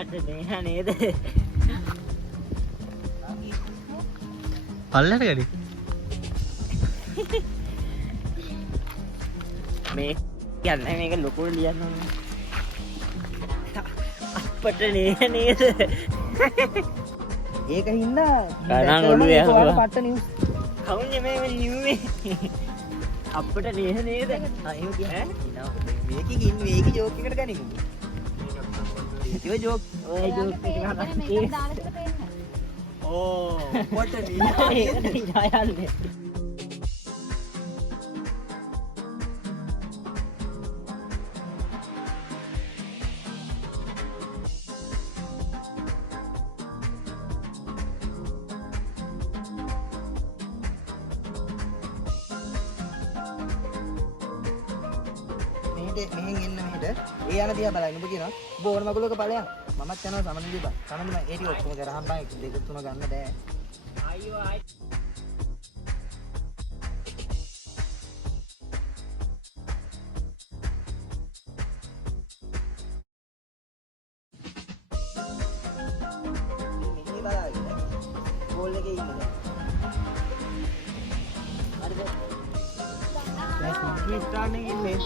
අපට නෑ නේද? පල්ලට ගඩි මේ කියන්නේ මේක ලොකුට ලියන්න ඕනේ. අපට නෑ නේද? ඒක හින්දා කනන් ඔළුවේ යනවා. පට්ට නිවුස්. කවුන්නේ මේ නිව්වේ? අපට නෑ නේද? එහෙම කියන්නේ මේකකින් ඉන්නේ මේක ජෝක් එකට ගනිමු. ඒක ජෝක්. ඔය ජෝක් එක ගන්න. ඕ කොට යන්නේ. මෙහෙන් එන්න මෙහෙට ඒ යන දිහා බලන්න ඔබ කියනවා ඔබ ඕන මගුලක ඵලයක් මමත් යනවා සමනදී බා සමනදී මම ඒ ටික ඔක්කොම කරහම් බා 1 2 3 ගන්න බෑ අයියෝ අය මෙහෙ බලන්න ගෝල් එකේ ඉන්නේ හරිද මේ ස්ටාර්ට් එකේ ඉන්නේ.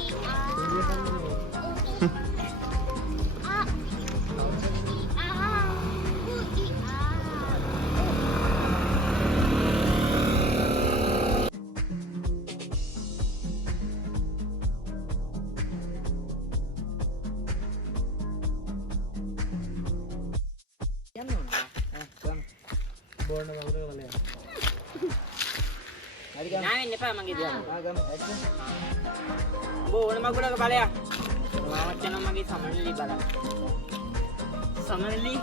යන්න ඕන ගම් බෝර්න මගුලක ඵලයක් හරි ගම් නෑ වෙන්න එපා මගේ දිහා. ගම් ඇත්ත උඹ ඕන මගුලක බලයක්. මමත් යනවා මගේ සමනලි බලන්න. සමනලි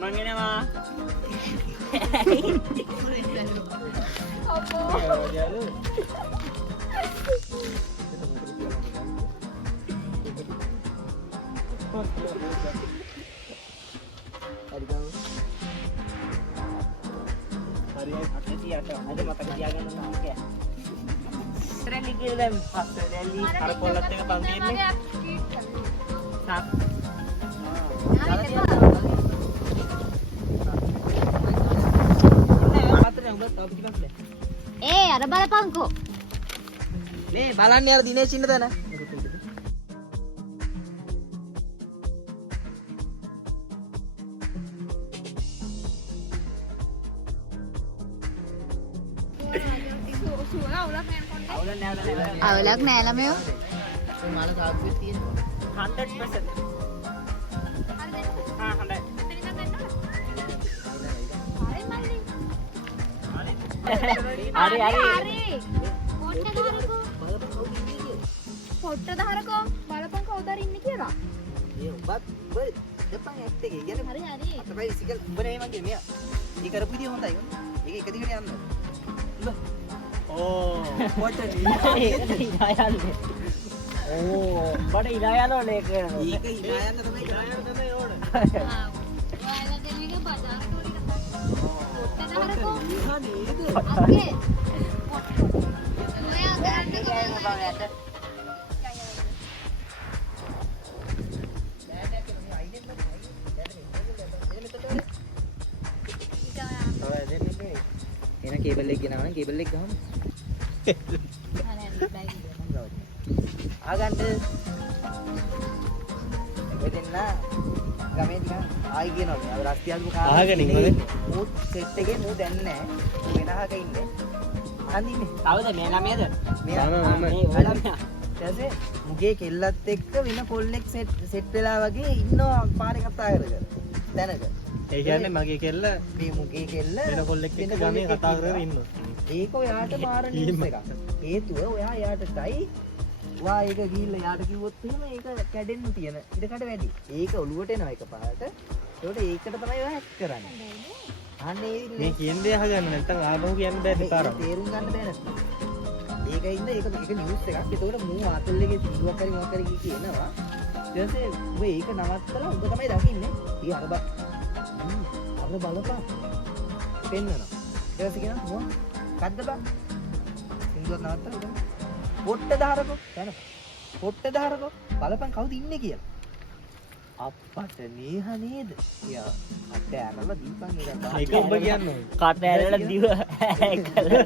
මං එනවා. හරි ගම් අද මතක තියාගන්න ඕන නේද? රැලි කියලා දැන් පස්සේ රැලි අර පොල්ලත් එක බං තියෙන්නේ. සක්. ඒ අර බලපංකෝ මේ බලන්නේ අර දිනේෂ් ඉන්න තැන අවුලක් නෑ ළමයෝ මාල සාක්ෂියක් තියෙනවා 100%. හා හොඳයි. හරි හරි. පොට්ට දහරකෝ බලපං කවුද ඉන්නේ කියලා. ඒ ඔබත් ඔබ දෙපන් ඇත්ත එකේ කියන්නේ හරි හරි. අතපයි සිකල් ඔබ නෙමෙයි මං කියන්නේ මෙයා ඒ කරපු විදිය හොඳයි ඒක එක දිගට යන්න ඕ කොට ඉලායන්නේ. ඕ බඩ ඉලා යනෝනේ ඒක. ඒක ඉලා යන්න තමයි ඕන ඔයාලා දෙන්නේ බજાર ස්ටෝරි කතා. පොට්ට දහරකෝ. ඉහා නේද අපේ. ඔයා ගන්න බලන්න. එන කේබල් එක ගෙනාවා නම් කේබල් එක ගහමු. ආගන්න. එතෙන්න ගමේ දිහා ආයි කියනවා මේ අර රස්තියාලු කාර් ආගෙන ඉන්නවද? මූත් සෙට් එකේ මූ දැන්නේ නැහැ. වෙනහක ඉන්නේ. අඳින්නේ. කවුද මේ ළමයාද? මෙයා මේ ඔය ළමයා. ඊටසේ මුගේ කෙල්ලත් එක්ක වෙන කොල්ලෙක් සෙට් වෙලා වගේ ඉන්නවා පාරේ කතා කරගෙන. දැනක. ඒ කියන්නේ මගේ කෙල්ල මේ මුගේ කෙල්ල වෙන කොල්ලෙක් එක්ක ගමේ කතා කරගෙන ඉන්නවා. ඒක ඔයාට මාර නිවුස් එකක්. හේතුව ඔයා යාටයි වා ඒක ගිහිල්ලා යාට කිව්වොත් එහෙම ඒක කැඩෙන්න තියෙන ඉඩකඩ වැඩි. ඒක ඔලුවට එනවා එකපාරට. ඒකට ඒකට තමයි ඔයා හැක් කරන්නේ. අනේ මේ කියන දේ අහගන්න නැත්නම් ආපහු කියන්න බෑ තරම්. තේරුම් ගන්න බෑ නැත්නම්. ඒකින්ද ඒක නිවුස් එකක්. ඒතකොට මූ ආතල් එකේ සිදුවක් හරි මොකක් හරි කියනවා. ඊට පස්සේ ඔබ ඒක නවත්තලා ඔබ තමයි දකින්නේ. ඊ අර බලපන්. පෙන්නනවා. ඊට පස්සේ කියනවා මොකක්ද බං? සින්දුවක් නවත්තලා උඩ. පොට්ට දහරකෝ. යන. පොට්ට දහරකෝ බලපන් කවුද ඉන්නේ කියලා. ඊට පස්සේ කියනවා ඔබ ඒක නවත්තලා ඔබ තමයි දකින්නේ. ඊ අර බලපන්. පෙන්නනවා. ඊට පස්සේ කියනවා මොකක්ද බං? සින්දුවක් නවත්තලා උඩ. පොට්ට දහරකෝ. යන. පොට්ට දහරකෝ බලපන් කවුද ඉන්නේ කියලා. අප්පට නේහ නේද? යා අට ඇරලා දීපන් ඒක. ඒක ඔබ කියන්නේ කට ඇරලා දිව කළා.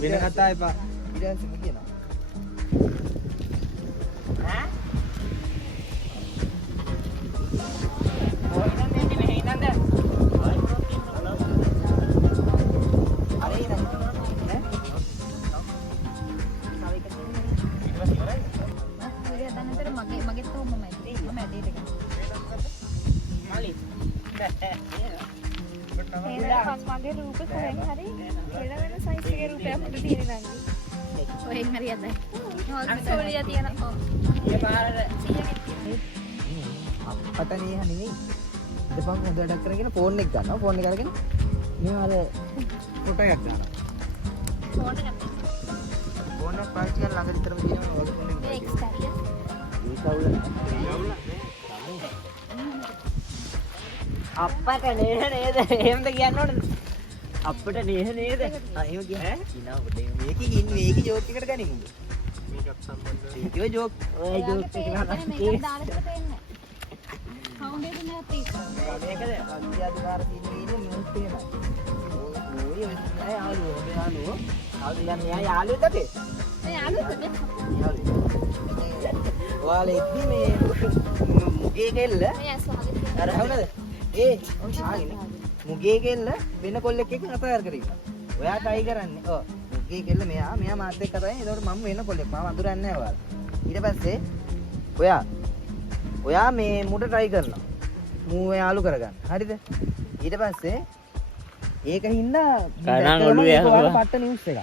වෙන කතා එපා. ඊට පස්සේ කියනවා. ඈ? ඔය නන්නේ මෙහෙ ඉන්නද? අර ඉන්න. ඈ? ඔය දැනතර මගේ තෝමමයි. මම ඇදේට ගියා. මලි. මගේ රූප කොහෙන් හරි හෙළ වෙන සයිස් එකේ රූපයක් අපිට තියෙන නංගි. කොහෙන් හරි යදයි. සෝලිය තියෙන. ඔව්. ඒ පාරට අප්පට නේහ නෙමෙයි. දෙපන් හොඳ වැඩක් කරගෙන ෆෝන් එක ගන්නවා. ෆෝන් එක අරගෙන මේ අර ෆොටෝ එකක් ගන්නවා. ෆෝන් එකක්. ෆෝන් එක පාවිච්චි කරලා ළඟ විතරම තියෙනවා. ඔය ෆෝන් එක. මේ එක්ස්ටර්ියර්. ඒක අවුල අප්පට නේද නේද? එහෙමද කියන්න ඕනද? අප්පට නේද නේද? ආ එහෙම කියන්නේ. කිනා කොට මේකේ ඉන්නේ මේකේ ජෝක් එකට ගනිමු. මේකත් සම්බන්ධ ඒක ජෝක්. ඔය ජෝක් එක මේක දාලා තියෙන්නේ. ෆවුන්ඩේෂන් එකක් තියෙනවා. මේකද අධ්‍යාධිකාර තියෙන්නේ නිවුස් තියෙනවා. ඔය නෑ යාළුවෝ ඔබ යාළුවෝ. දැන් මෙයා යාළුවෙක්ද අපේ? මේ යාළුවෙක්ද? ඔයාලා එද්දි මේ මුගේ කෙල්ල මේ ඇස් වහගෙන තියෙනවා. අර හවුනද? ඒ ආගෙන මුගේ කෙල්ල වෙන කොල්ලෙක් එක්ක කතා කරගෙන ඉන්නවා. ඔයා try කරන්නේ. ඔව්. මුගේ කෙල්ල මෙයා මාත් එක්ක කතා කරන්නේ. ඒතකොට මම වෙන කොල්ලෙක්. මම අඳුරන්නේ නැහැ ඔයාලා. ඊට පස්සේ ඔයා මේ මුට try කරනවා. මූ යාළු කරගන්න. හරිද? ඊට පස්සේ ඒක හින්දා කරන් ඔළුවේ ඔයාලා යනවා. පට්ට නිවුස් එකක්.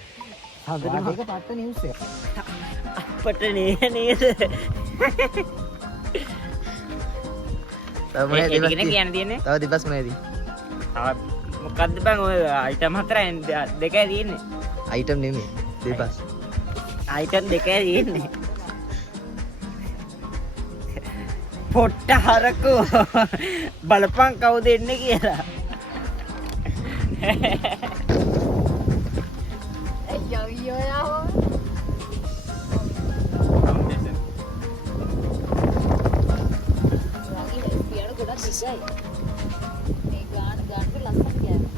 හඳුනන ඒක පට්ට නිවුස් එකක්. අප්පට නේද නේද? තව ඒ ටික කියන්න තියෙන්නේ. තව දෙපස් මොනවද? මොකද්ද බං ඔය අයිටම් හතරයි දෙකයි තියෙන්නේ. අයිටම් නෙමෙයි. දෙපස්. අයිටම් දෙකයි තියෙන්නේ. පොට්ට හරකෝ බලපං කවුද එන්නේ කියලා. අයියෝ යාව. ෆවුන්ඩේෂන් රාගී පියානෝ ගොඩක් දිගයි. මේ ගාන ලස්සන කියන්නේ.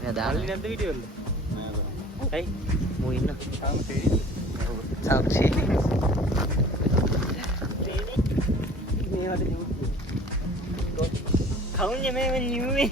මෙයා දාන්නේ දාන්නේ නැද්ද වීඩියෝ වල? හයි මූ ඉන්න. තාම තේරෙන්නේ සාක්ෂි. මේවට නියුස් කවුන්ද මේ නියුමේ